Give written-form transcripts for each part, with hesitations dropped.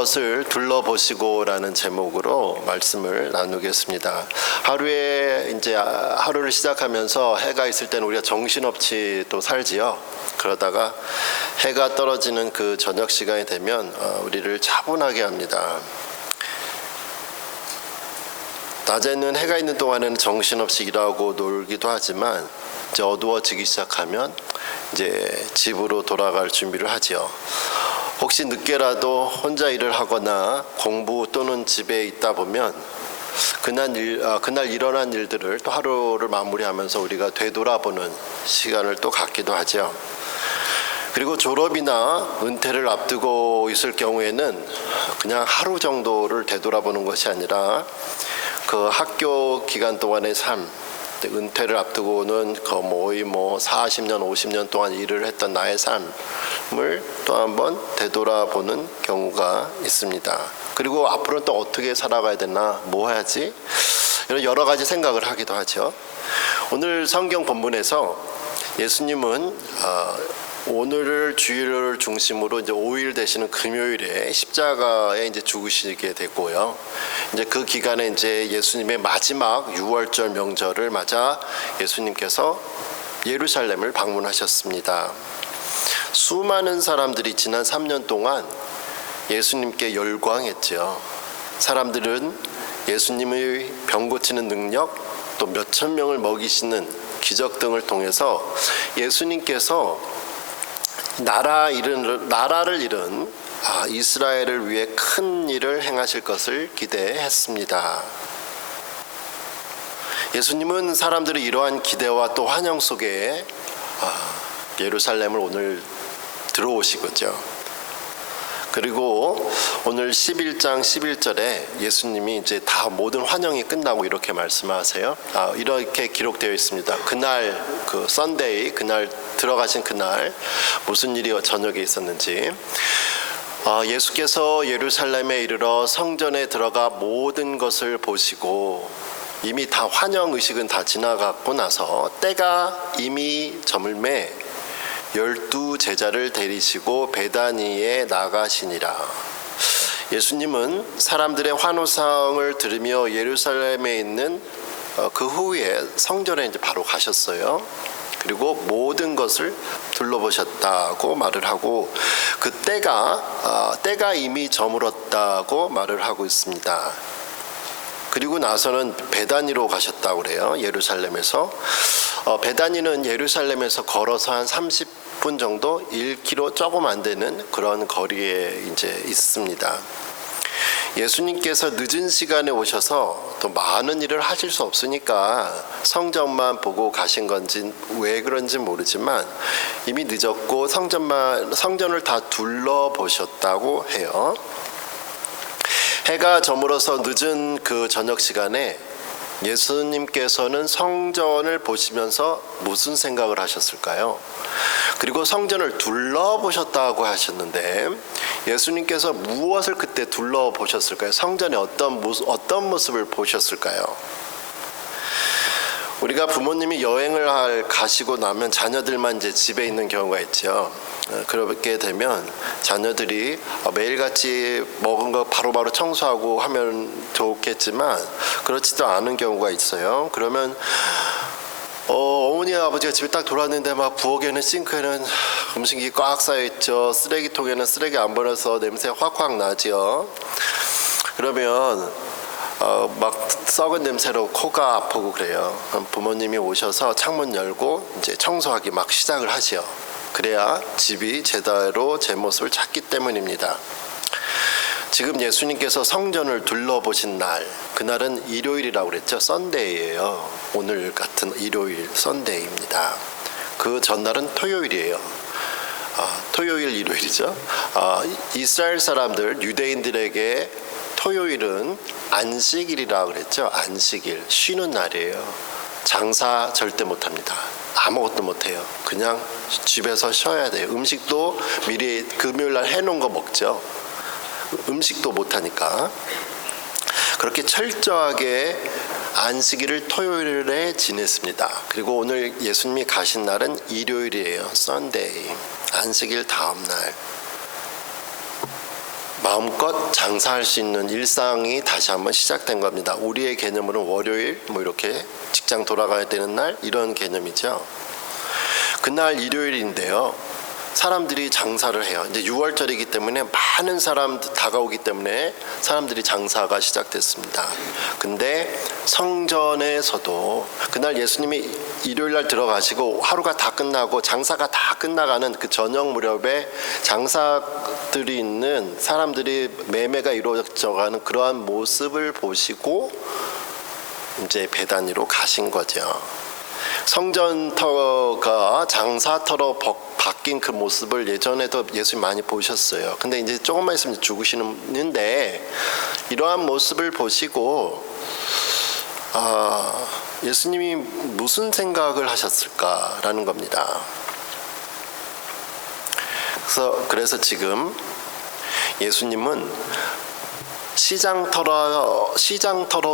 것을 둘러보시고라는 제목으로 말씀을 나누겠습니다. 하루에 이제 하루를 시작하면서 해가 있을 때는 우리가 정신없이 또 살지요. 그러다가 해가 떨어지는 그 저녁 시간이 되면 우리를 차분하게 합니다. 낮에는 해가 있는 동안에는 정신없이 일하고 놀기도 하지만 이제 어두워지기 시작하면 이제 집으로 돌아갈 준비를 하지요. 혹시 늦게라도 혼자 일을 하거나 공부 또는 집에 있다 보면 그날 일어난 일들을 또 하루를 마무리하면서 우리가 되돌아보는 시간을 또 갖기도 하죠. 그리고 졸업이나 은퇴를 앞두고 있을 경우에는 그냥 하루 정도를 되돌아보는 것이 아니라 그 학교 기간 동안의 삶, 은퇴를 앞두고는 거의 40년, 50년 동안 일을 했던 나의 삶을 또 한번 되돌아보는 경우가 있습니다. 그리고 앞으로는 또 어떻게 살아가야 되나, 뭐 해야지? 이런 여러 가지 생각을 하기도 하죠. 오늘 성경 본문에서 예수님은 오늘을 주일을 중심으로 이제 5일 되시는 금요일에 십자가에 이제 죽으시게 되고요. 이제 그 기간에 이제 예수님의 마지막 6월절 명절을 맞아 예수님께서 예루살렘을 방문하셨습니다. 수많은 사람들이 지난 3년 동안 예수님께 열광했죠. 사람들은 예수님의 병 고치는 능력, 또 몇천 명을 먹이시는 기적 등을 통해서 예수님께서 나라를 잃은 이스라엘을 위해 큰 일을 행하실 것을 기대했습니다. 예수님은 사람들의 이러한 기대와 또 환영 속에 예루살렘을 오늘 들어오시거죠. 그리고 오늘 11장 11절에 예수님이 이제 다 모든 환영이 끝나고 이렇게 말씀하세요. 이렇게 기록되어 있습니다. 그날 그 썬데이, 그날 들어가신 그날 무슨 일이 저녁에 있었는지. 예수께서 예루살렘에 이르러 성전에 들어가 모든 것을 보시고 이미 다 환영 의식은 다 지나갔고 나서 때가 이미 저물매 12 제자를 데리시고 베다니에 나가시니라. 예수님은 사람들의 환호성을 들으며 예루살렘에 있는 그 후에 성전에 이제 바로 가셨어요. 그리고 모든 것을 둘러보셨다고 말을 하고 그 때가 이미 저물었다고 말을 하고 있습니다. 그리고 나서는 베다니로 가셨다고 그래요. 예루살렘에서. 베다니는 예루살렘에서 걸어서 한 30분 정도, 1km 조금 안 되는 그런 거리에 이제 있습니다. 예수님께서 늦은 시간에 오셔서 또 많은 일을 하실 수 없으니까 성전만 보고 가신 건지 왜 그런지 모르지만 이미 늦었고 성전을 다 둘러보셨다고 해요. 해가 저물어서 늦은 그 저녁 시간에 예수님께서는 성전을 보시면서 무슨 생각을 하셨을까요? 그리고 성전을 둘러보셨다고 하셨는데 예수님께서 무엇을 그때 둘러보셨을까요? 성전에 어떤 모습을 보셨을까요? 우리가 부모님이 여행을 가시고 나면 자녀들만 이제 집에 있는 경우가 있죠. 그렇게 되면 자녀들이 매일같이 먹은 거 바로바로 청소하고 하면 좋겠지만 그렇지도 않은 경우가 있어요. 그러면 어머니 아버지가 집에 딱 돌아왔는데 막 부엌에는 싱크에는 음식이 꽉 쌓여있죠. 쓰레기통에는 쓰레기 안 버려서 냄새 확확 나죠. 그러면 막 썩은 냄새로 코가 아프고 그래요. 그럼 부모님이 오셔서 창문 열고 이제 청소하기 막 시작을 하죠. 그래야 집이 제대로 제 모습을 찾기 때문입니다. 지금 예수님께서 성전을 둘러보신 날, 그날은 일요일이라고 그랬죠. 썬데이예요. 오늘 같은 일요일 썬데이입니다. 그 전날은 토요일이에요. 토요일 일요일이죠. 이스라엘 사람들 유대인들에게 토요일은 안식일이라고 그랬죠. 안식일, 쉬는 날이에요. 장사 절대 못합니다. 아무것도 못해요. 그냥 집에서 쉬어야 돼요. 음식도 미리 금요일날 해놓은 거 먹죠. 음식도 못하니까. 그렇게 철저하게 안식일을 토요일에 지냈습니다. 그리고 오늘 예수님이 가신 날은 일요일이에요. 썬데이. 안식일 다음 날. 마음껏 장사할 수 있는 일상이 다시 한번 시작된 겁니다. 우리의 개념으로는 월요일 뭐 이렇게 직장 돌아가야 되는 날 이런 개념이죠. 그날 일요일인데요. 사람들이 장사를 해요. 이제 6월절이기 때문에 많은 사람들 다가오기 때문에 사람들이 장사가 시작됐습니다. 근데 성전에서도 그날 예수님이 일요일 날 들어가시고 하루가 다 끝나고 장사가 다 끝나가는 그 저녁 무렵에 장사들이 있는 사람들이 매매가 이루어져가는 그러한 모습을 보시고 이제 베다니로 가신 거죠. 성전터가 장사터로 바뀐 그 모습을 예전에도 예수님 많이 보셨어요. 근데 이제 조금만 있으면 죽으시는데 이러한 모습을 보시고 예수님이 무슨 생각을 하셨을까라는 겁니다. 그래서 지금 예수님은 시장터로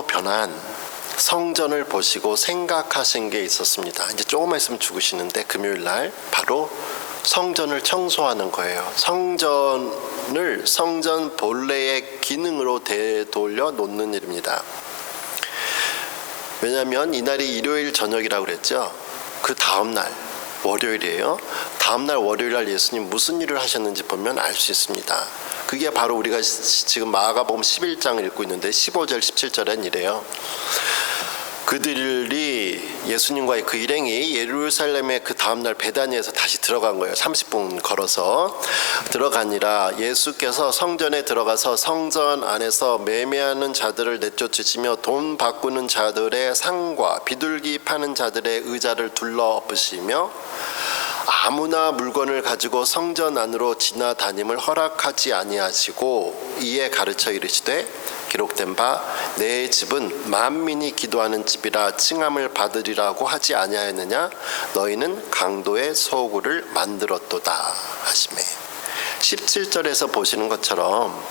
변한 성전을 보시고 생각하신 게 있었습니다. 이제 조금만 있으면 죽으시는데 금요일 날 바로 성전을 청소하는 거예요. 성전 본래의 기능으로 되돌려 놓는 일입니다. 왜냐하면 이날이 일요일 저녁이라고 그랬죠. 그 다음 날 월요일이에요. 다음 날 월요일 날 예수님 무슨 일을 하셨는지 보면 알 수 있습니다. 그게 바로 우리가 지금 마가복음 11장을 읽고 있는데 15절 17절엔 이래요. 그들이 예수님과의 그 일행이 예루살렘의 그 다음날 베다니에서 다시 들어간 거예요. 30분 걸어서 들어가니라 예수께서 성전에 들어가서 성전 안에서 매매하는 자들을 내쫓으시며 돈 바꾸는 자들의 상과 비둘기 파는 자들의 의자를 둘러엎으시며 아무나 물건을 가지고 성전 안으로 지나다님을 허락하지 아니하시고 이에 가르쳐 이르시되 기록된 바 내 집은 만민이 기도하는 집이라 칭함을 받으리라고 하지 아니하였느냐 너희는 강도의 소굴을 만들었도다 하시매 17절에서 보시는 것처럼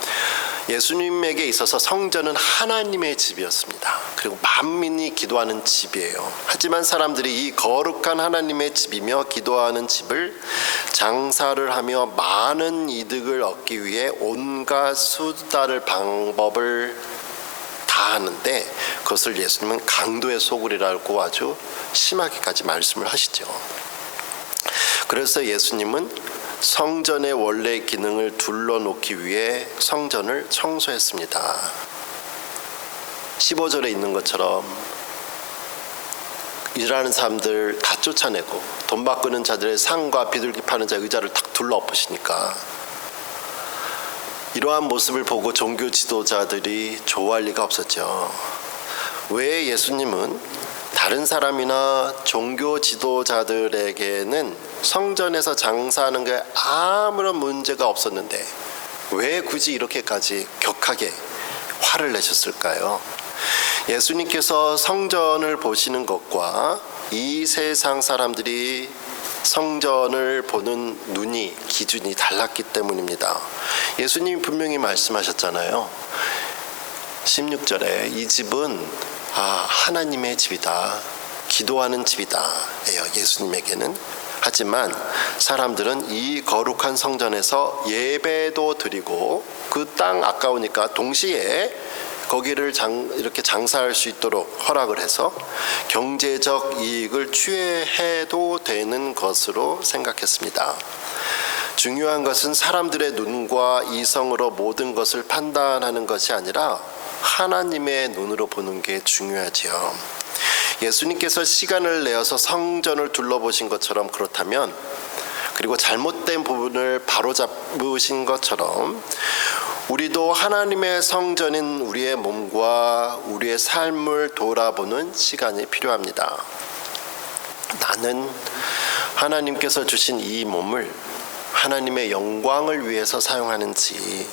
예수님에게 있어서 성전은 하나님의 집이었습니다. 그리고 만민이 기도하는 집이에요. 하지만 사람들이 이 거룩한 하나님의 집이며 기도하는 집을 장사를 하며 많은 이득을 얻기 위해 온갖 수다를 방법을 다 하는데 그것을 예수님은 강도의 소굴이라고 아주 심하게까지 말씀을 하시죠. 그래서 예수님은 성전의 원래 기능을 둘러놓기 위해 성전을 청소했습니다. 15절에 있는 것처럼 일하는 사람들 다 쫓아내고 돈 바꾸는 자들의 상과 비둘기 파는 자의 의자를 탁 둘러엎으시니까 이러한 모습을 보고 종교 지도자들이 좋아할 리가 없었죠. 왜 예수님은 다른 사람이나 종교 지도자들에게는 성전에서 장사하는 게 아무런 문제가 없었는데 왜 굳이 이렇게까지 격하게 화를 내셨을까요? 예수님께서 성전을 보시는 것과 이 세상 사람들이 성전을 보는 눈이 기준이 달랐기 때문입니다. 예수님이 분명히 말씀하셨잖아요. 16절에 이 집은 하나님의 집이다. 기도하는 집이다. 예수님에게는. 하지만 사람들은 이 거룩한 성전에서 예배도 드리고 그 땅 아까우니까 동시에 거기를 이렇게 장사할 수 있도록 허락을 해서 경제적 이익을 취해도 되는 것으로 생각했습니다. 중요한 것은 사람들의 눈과 이성으로 모든 것을 판단하는 것이 아니라 하나님의 눈으로 보는 게 중요하지요. 예수님께서 시간을 내어서 성전을 둘러보신 것처럼 그렇다면 그리고 잘못된 부분을 바로잡으신 것처럼 우리도 하나님의 성전인 우리의 몸과 우리의 삶을 돌아보는 시간이 필요합니다. 나는 하나님께서 주신 이 몸을 하나님의 영광을 위해서 사용하는지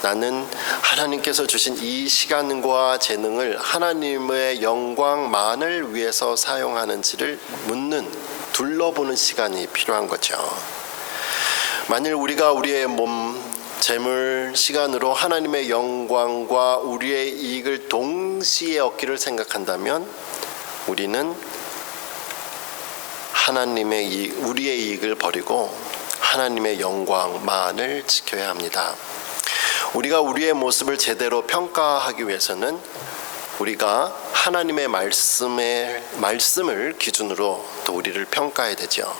나는 하나님께서 주신 이 시간과 재능을 하나님의 영광만을 위해서 사용하는지를 묻는 둘러보는 시간이 필요한 거죠. 만일 우리가 우리의 몸, 재물, 시간으로 하나님의 영광과 우리의 이익을 동시에 얻기를 생각한다면 우리는 우리의 이익을 버리고 하나님의 영광만을 지켜야 합니다. 우리가 우리의 모습을 제대로 평가하기 위해서는 우리가 하나님의 말씀을 기준으로 또 우리를 평가해야 되죠.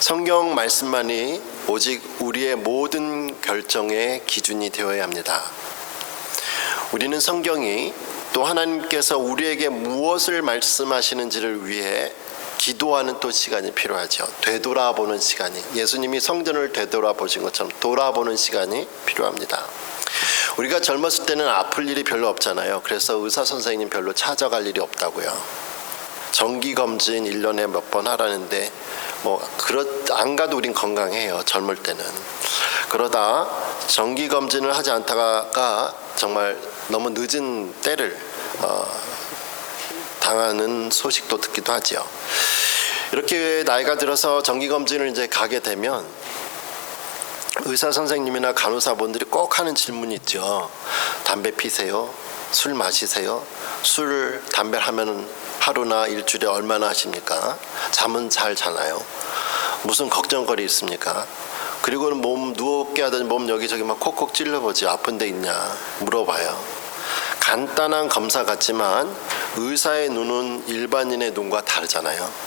성경 말씀만이 오직 우리의 모든 결정의 기준이 되어야 합니다. 우리는 성경이 또 하나님께서 우리에게 무엇을 말씀하시는지를 위해 기도하는 또 시간이 필요하죠. 되돌아보는 시간이, 예수님이 성전을 되돌아보신 것처럼 돌아보는 시간이 필요합니다. 우리가 젊었을 때는 아플 일이 별로 없잖아요. 그래서 의사 선생님 별로 찾아갈 일이 없다고요. 정기검진 1년에 몇 번 하라는데 안 가도 우린 건강해요. 젊을 때는. 그러다 정기검진을 하지 않다가 정말 너무 늦은 때를 당하는 소식도 듣기도 하죠. 이렇게 나이가 들어서 정기검진을 이제 가게 되면 의사 선생님이나 간호사분들이 꼭 하는 질문이 있죠. 담배 피세요? 술 마시세요? 술, 담배 하면 하루나 일주일에 얼마나 하십니까? 잠은 잘 자나요? 무슨 걱정거리 있습니까? 그리고는 몸 누웠게 하더니 몸 여기저기 막 콕콕 찔러보지. 아픈 데 있냐 물어봐요. 간단한 검사 같지만 의사의 눈은 일반인의 눈과 다르잖아요.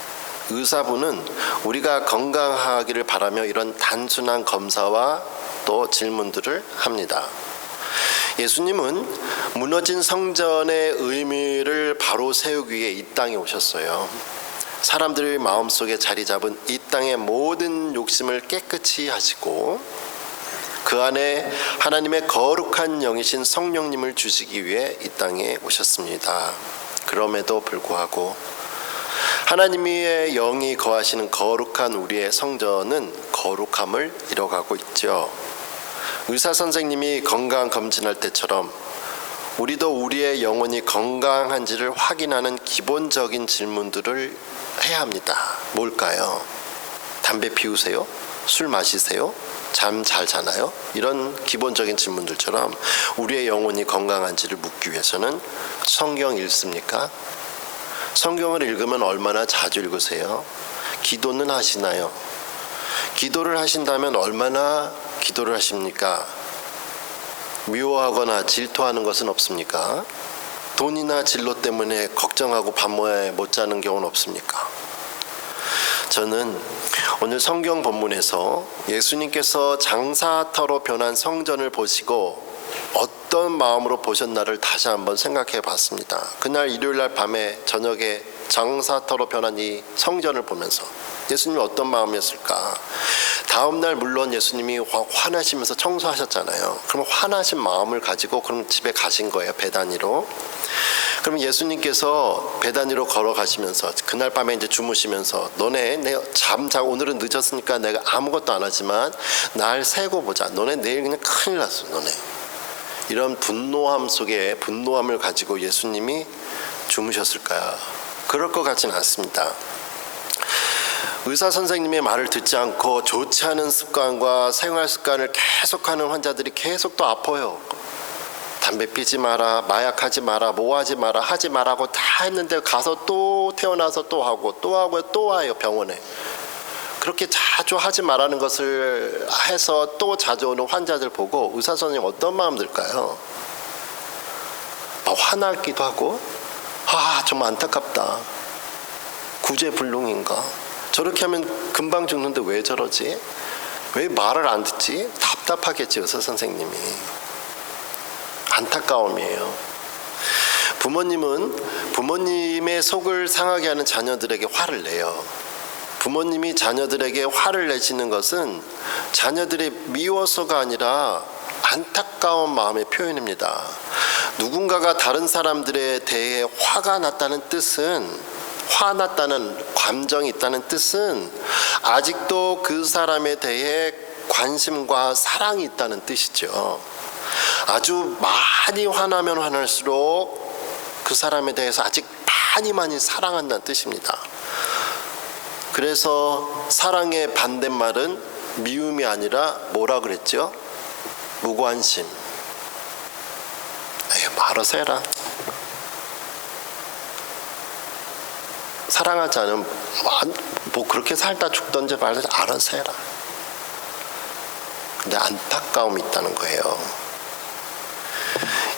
의사분은 우리가 건강하기를 바라며 이런 단순한 검사와 또 질문들을 합니다. 예수님은 무너진 성전의 의미를 바로 세우기 위해 이 땅에 오셨어요. 사람들의 마음속에 자리 잡은 이 땅의 모든 욕심을 깨끗이 하시고 그 안에 하나님의 거룩한 영이신 성령님을 주시기 위해 이 땅에 오셨습니다. 그럼에도 불구하고 하나님의 영이 거하시는 거룩한 우리의 성전은 거룩함을 잃어가고 있죠. 의사 선생님이 건강 검진할 때처럼 우리도 우리의 영혼이 건강한지를 확인하는 기본적인 질문들을 해야 합니다. 뭘까요? 담배 피우세요? 술 마시세요? 잠 잘 자나요? 이런 기본적인 질문들처럼 우리의 영혼이 건강한지를 묻기 위해서는 성경 읽습니까? 성경을 읽으면 얼마나 자주 읽으세요? 기도는 하시나요? 기도를 하신다면 얼마나 기도를 하십니까? 미워하거나 질투하는 것은 없습니까? 돈이나 진로 때문에 걱정하고 밤에 못 자는 경우는 없습니까? 저는 오늘 성경 본문에서 예수님께서 장사터로 변한 성전을 보시고 어떤 마음으로 보셨나를 다시 한번 생각해 봤습니다. 그날 일요일날 밤에 저녁에 장사터로 변한 이 성전을 보면서 예수님이 어떤 마음이었을까? 다음날 물론 예수님이 화나시면서 청소하셨잖아요. 그럼 화나신 마음을 가지고 그럼 집에 가신 거예요. 베다니로. 그럼 예수님께서 베다니로 걸어가시면서 그날 밤에 이제 주무시면서 너네 내가 잠자고 오늘은 늦었으니까 내가 아무것도 안 하지만 날 세고 보자. 너네 내일 그냥 큰일 났어. 너네. 이런 분노함 속에 분노함을 가지고 예수님이 주무셨을까요? 그럴 것 같지는 않습니다. 의사 선생님의 말을 듣지 않고 좋지 않은 습관과 생활 습관을 계속하는 환자들이 계속 또 아파요. 담배 피지 마라, 마약하지 마라, 뭐 하지 마라, 하지 말라고 다 했는데 가서 또 태어나서 또 하고 또 와요 병원에. 그렇게 자주 하지 말라는 것을 해서 또 자주 오는 환자들 보고 의사 선생님 어떤 마음 들까요? 화나기도 하고 정말 안타깝다. 구제불능인가? 저렇게 하면 금방 죽는데 왜 저러지? 왜 말을 안 듣지? 답답하겠지 의사 선생님이. 안타까움이에요. 부모님은 부모님의 속을 상하게 하는 자녀들에게 화를 내요. 부모님이 자녀들에게 화를 내시는 것은 자녀들이 미워서가 아니라 안타까운 마음의 표현입니다. 누군가가 다른 사람들에 대해 화가 났다는 뜻은, 화났다는 감정이 있다는 뜻은 아직도 그 사람에 대해 관심과 사랑이 있다는 뜻이죠. 아주 많이 화나면 화날수록 그 사람에 대해서 아직 많이 사랑한다는 뜻입니다. 그래서 사랑의 반대말은 미움이 아니라 뭐라 그랬죠? 무관심. 알아서 해라. 사랑하지 않으면 뭐 그렇게 살다 죽던지 말든지 알아서 해라. 근데 안타까움이 있다는 거예요.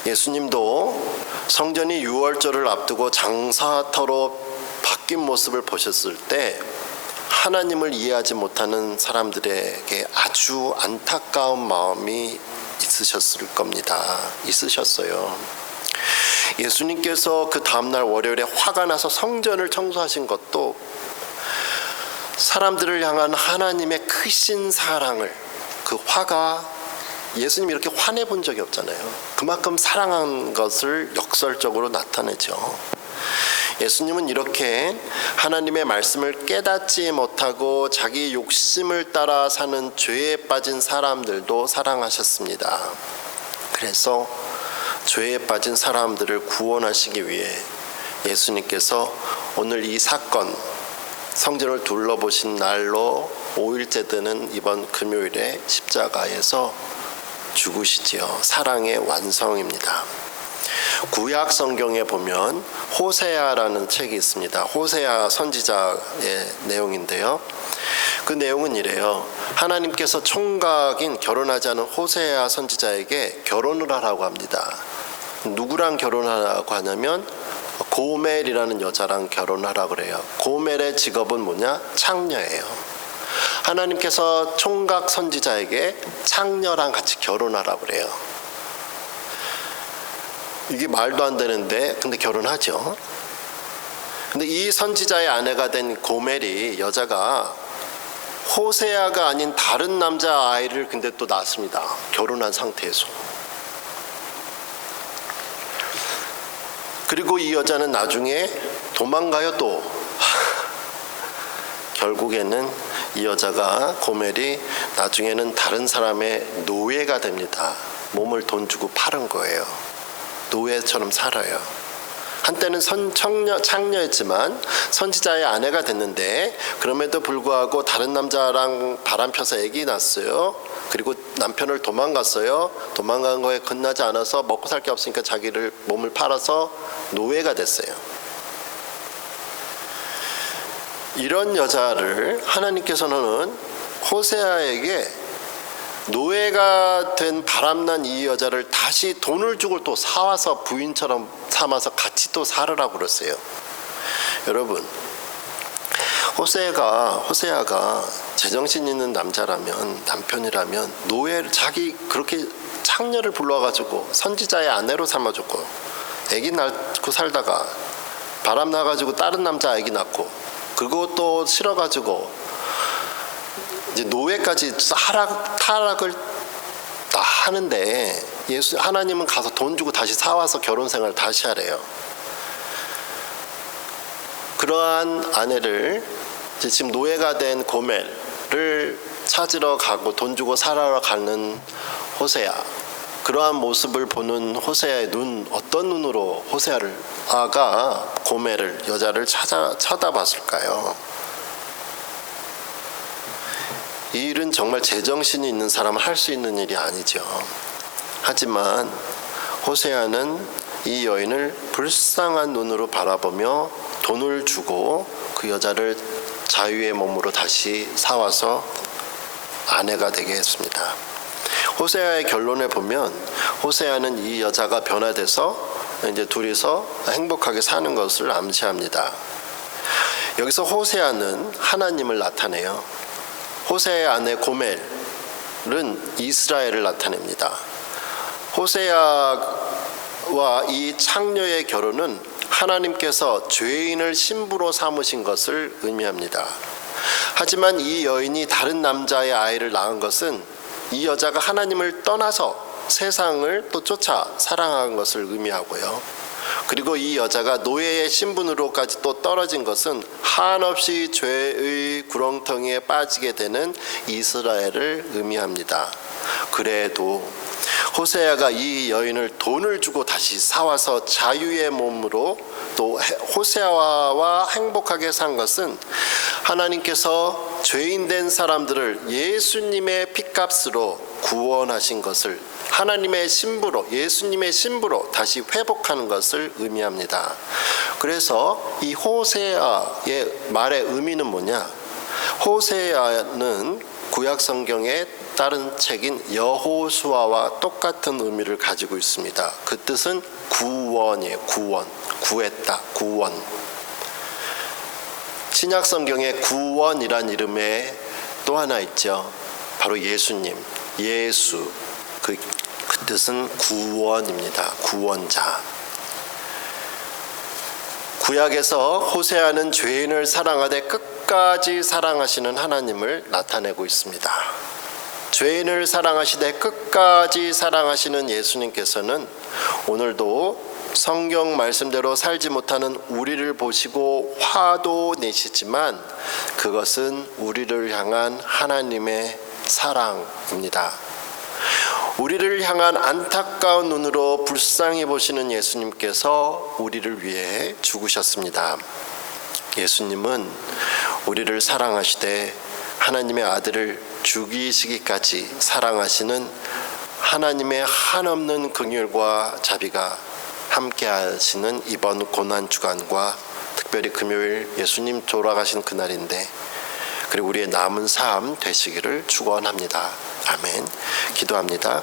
예수님도 성전이 유월절을 앞두고 장사터로 바뀐 모습을 보셨을 때 하나님을 이해하지 못하는 사람들에게 아주 안타까운 마음이 있으셨을 겁니다. 있으셨어요. 예수님께서 그 다음날 월요일에 화가 나서 성전을 청소하신 것도 사람들을 향한 하나님의 크신 사랑을, 그 화가, 예수님이 이렇게 화내 본 적이 없잖아요. 그만큼 사랑한 것을 역설적으로 나타내죠. 예수님은 이렇게 하나님의 말씀을 깨닫지 못하고 자기 욕심을 따라 사는 죄에 빠진 사람들도 사랑하셨습니다. 그래서 죄에 빠진 사람들을 구원하시기 위해 예수님께서 오늘 이 사건, 성전을 둘러보신 날로 5일째 되는 이번 금요일에 십자가에서 죽으시지요. 사랑의 완성입니다. 구약 성경에 보면 호세아라는 책이 있습니다. 호세아 선지자의 내용인데요. 그 내용은 이래요. 하나님께서 총각인 결혼하지 않은 호세아 선지자에게 결혼을 하라고 합니다. 누구랑 결혼하라고 하냐면 고멜이라는 여자랑 결혼하라고 그래요. 고멜의 직업은 뭐냐? 창녀예요. 하나님께서 총각 선지자에게 창녀랑 같이 결혼하라고 그래요. 이게 말도 안 되는데 근데 결혼하죠. 근데 이 선지자의 아내가 된 고멜이, 여자가 호세아가 아닌 다른 남자 아이를 근데 또 낳습니다. 결혼한 상태에서. 그리고 이 여자는 나중에 도망가요. 또 결국에는 이 여자가, 고멜이 나중에는 다른 사람의 노예가 됩니다. 몸을 돈 주고 파는 거예요. 노예처럼 살아요. 한때는 창녀였지만 선지자의 아내가 됐는데, 그럼에도 불구하고 다른 남자랑 바람펴서 아기 낳았어요. 그리고 남편을 도망갔어요. 도망간 거에 끝나지 않아서 먹고 살 게 없으니까 자기를 몸을 팔아서 노예가 됐어요. 이런 여자를 하나님께서는 호세아에게 노예가 된 바람난 이 여자를 다시 돈을 주고 또 사와서 부인처럼 삼아서 같이 또 살으라고 그랬어요. 여러분, 호세아가 제정신 있는 남자라면, 남편이라면 노예를, 자기 그렇게 창녀를 불러가지고 선지자의 아내로 삼아줬고, 아기 낳고 살다가 바람 나가지고 다른 남자 아기 낳고, 그리고 또 싫어가지고 이제 노예까지 타락을 다 하는데, 하나님은 가서 돈 주고 다시 사와서 결혼 생활 다시 하래요. 그러한 아내를, 지금 노예가 된 고멜을 찾으러 가고 돈 주고 살아러 가는 호세아, 그러한 모습을 보는 호세아의 눈, 어떤 눈으로 호세아가 고멜을, 여자를 쳐다봤을까요? 이 일은 정말 제정신이 있는 사람은 할 수 있는 일이 아니죠. 하지만 호세아는 이 여인을 불쌍한 눈으로 바라보며 돈을 주고 그 여자를 자유의 몸으로 다시 사와서 아내가 되게 했습니다. 호세아의 결론에 보면 호세아는 이 여자가 변화돼서 이제 둘이서 행복하게 사는 것을 암시합니다. 여기서 호세아는 하나님을 나타내요. 호세아의 아내 고멜은 이스라엘을 나타냅니다. 호세아와 이 창녀의 결혼은 하나님께서 죄인을 신부로 삼으신 것을 의미합니다. 하지만 이 여인이 다른 남자의 아이를 낳은 것은 이 여자가 하나님을 떠나서 세상을 또 쫓아 사랑한 것을 의미하고요. 그리고 이 여자가 노예의 신분으로까지 또 떨어진 것은 한없이 죄의 구렁텅이에 빠지게 되는 이스라엘을 의미합니다. 그래도 호세아가 이 여인을 돈을 주고 다시 사와서 자유의 몸으로 또 호세아와 행복하게 산 것은 하나님께서 죄인된 사람들을 예수님의 피값으로 구원하신 것을, 하나님의 신부로, 예수님의 신부로 다시 회복하는 것을 의미합니다. 그래서 이 호세아의 말의 의미는 뭐냐? 호세아는 구약 성경에 다른 책인 여호수아와 똑같은 의미를 가지고 있습니다. 그 뜻은 구원이에요. 구원, 구했다, 구원. 신약 성경에 구원이란 이름에 또 하나 있죠. 바로 예수님, 예수. 그 뜻은 구원입니다. 구원자. 구약에서 호세아는 죄인을 사랑하되 끝까지 사랑하시는 하나님을 나타내고 있습니다. 죄인을 사랑하시되 끝까지 사랑하시는 예수님께서는 오늘도 성경 말씀대로 살지 못하는 우리를 보시고 화도 내시지만 그것은 우리를 향한 하나님의 사랑입니다. 우리를 향한 안타까운 눈으로 불쌍히 보시는 예수님께서 우리를 위해 죽으셨습니다. 예수님은 우리를 사랑하시되 하나님의 아들을 죽이시기까지 사랑하시는 하나님의 한없는 긍휼과 자비가 함께 하시는 이번 고난주간과 특별히 금요일 예수님 돌아가신 그날인데, 그리고 우리의 남은 삶 되시기를 축원합니다. 아멘. 기도합니다.